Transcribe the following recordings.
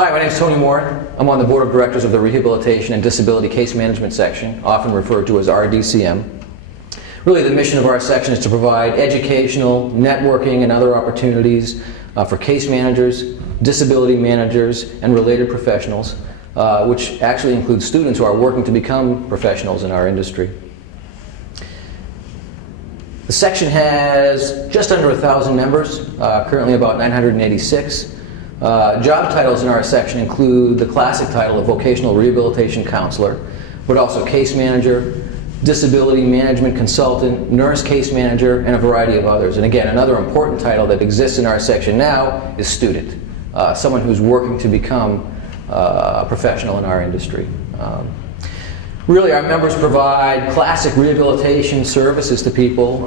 Hi, my name is Tony Morin. I'm on the Board of Directors of the Rehabilitation and Disability Case Management section, often referred to as RDCM. Really, the mission of our section is to provide educational, networking, and other opportunities for case managers, disability managers, and related professionals, which actually includes students who are working to become professionals in our industry. The section has just under 1,000 members, currently about 986. Job titles in our section include the classic title of Vocational Rehabilitation Counselor, but also Case Manager, Disability Management Consultant, Nurse Case Manager, and a variety of others. And again, another important title that exists in our section now is Student, someone who's working to become a professional in our industry. Really, our members provide classic rehabilitation services to people.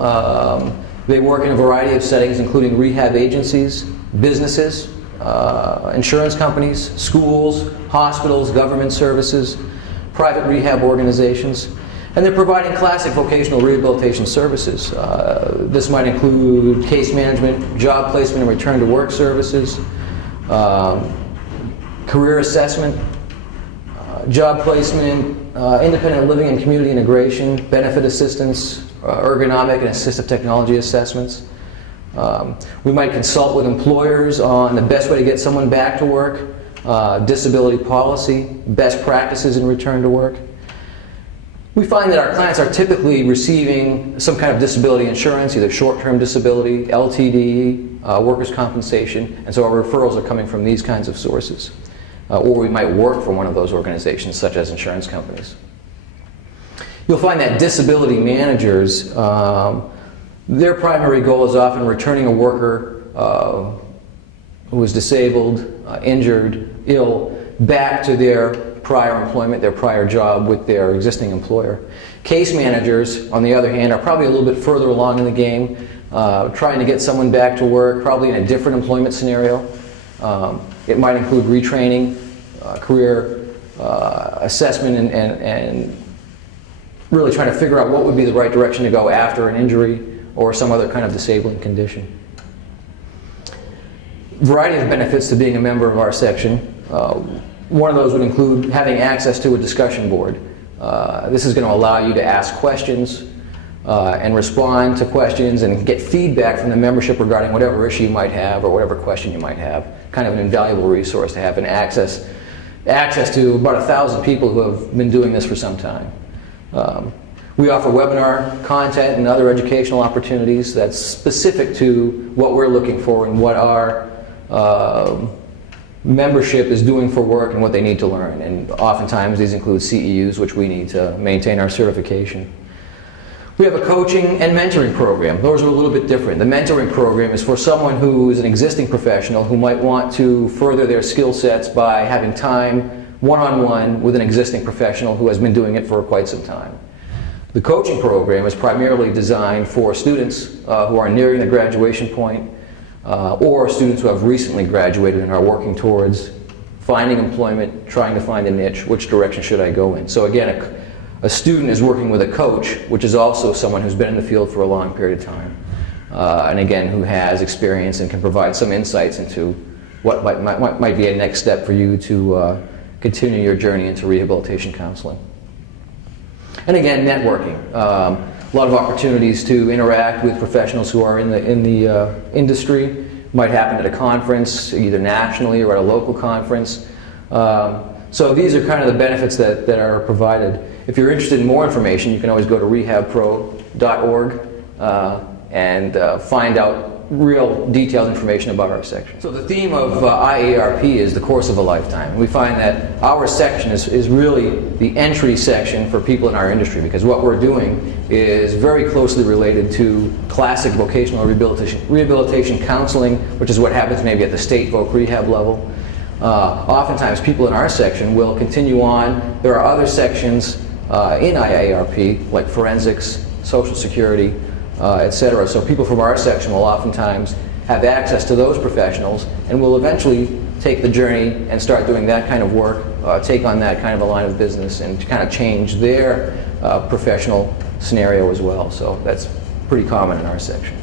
They work in a variety of settings, including rehab agencies, businesses, insurance companies, schools, hospitals, government services, private rehab organizations, and they're providing classic vocational rehabilitation services. This might include case management, job placement and return to work services, career assessment, job placement, independent living and community integration, benefit assistance, ergonomic and assistive technology assessments. We might consult with employers on the best way to get someone back to work, disability policy, best practices in return to work. We find that our clients are typically receiving some kind of disability insurance, either short-term disability, LTD, workers' compensation, and so our referrals are coming from these kinds of sources. Or we might work for one of those organizations, such as insurance companies. You'll find that disability managers, their primary goal is often returning a worker who is disabled, injured, ill, back to their prior employment, their prior job with their existing employer. Case managers, on the other hand, are probably a little bit further along in the game, trying to get someone back to work, probably in a different employment scenario. It might include retraining, career assessment, and really trying to figure out what would be the right direction to go after an injury or some other kind of disabling condition. Variety of benefits to being a member of our section. One of those would include having access to a discussion board. This is going to allow you to ask questions and respond to questions and get feedback from the membership regarding whatever issue you might have or whatever question you might have. Kind of an invaluable resource to have and access to about 1,000 people who have been doing this for some time. We offer webinar content and other educational opportunities that's specific to what we're looking for and what our membership is doing for work and what they need to learn. And oftentimes these include CEUs, which we need to maintain our certification. We have a coaching and mentoring program. Those are a little bit different. The mentoring program is for someone who is an existing professional who might want to further their skill sets by having time one-on-one with an existing professional who has been doing it for quite some time. The coaching program is primarily designed for students who are nearing the graduation point or students who have recently graduated and are working towards finding employment, trying to find a niche, which direction should I go in. So again, a student is working with a coach, which is also someone who's been in the field for a long period of time, and again, who has experience and can provide some insights into what might be a next step for you to continue your journey into rehabilitation counseling. And again, networking. A lot of opportunities to interact with professionals who are in the industry. Might happen at a conference, either nationally or at a local conference. So these are kind of the benefits that are provided. If you're interested in more information, you can always go to rehabpro.org and find out real detailed information about our section. So the theme of IARP is the course of a lifetime. We find that our section is really the entry section for people in our industry, because what we're doing is very closely related to classic vocational rehabilitation counseling, which is what happens maybe at the state voc rehab level. Oftentimes people in our section will continue on. There are other sections in IARP, like forensics, social security, etc. So people from our section will oftentimes have access to those professionals and will eventually take the journey and start doing that kind of work, take on that kind of a line of business and to kind of change their professional scenario as well. So that's pretty common in our section.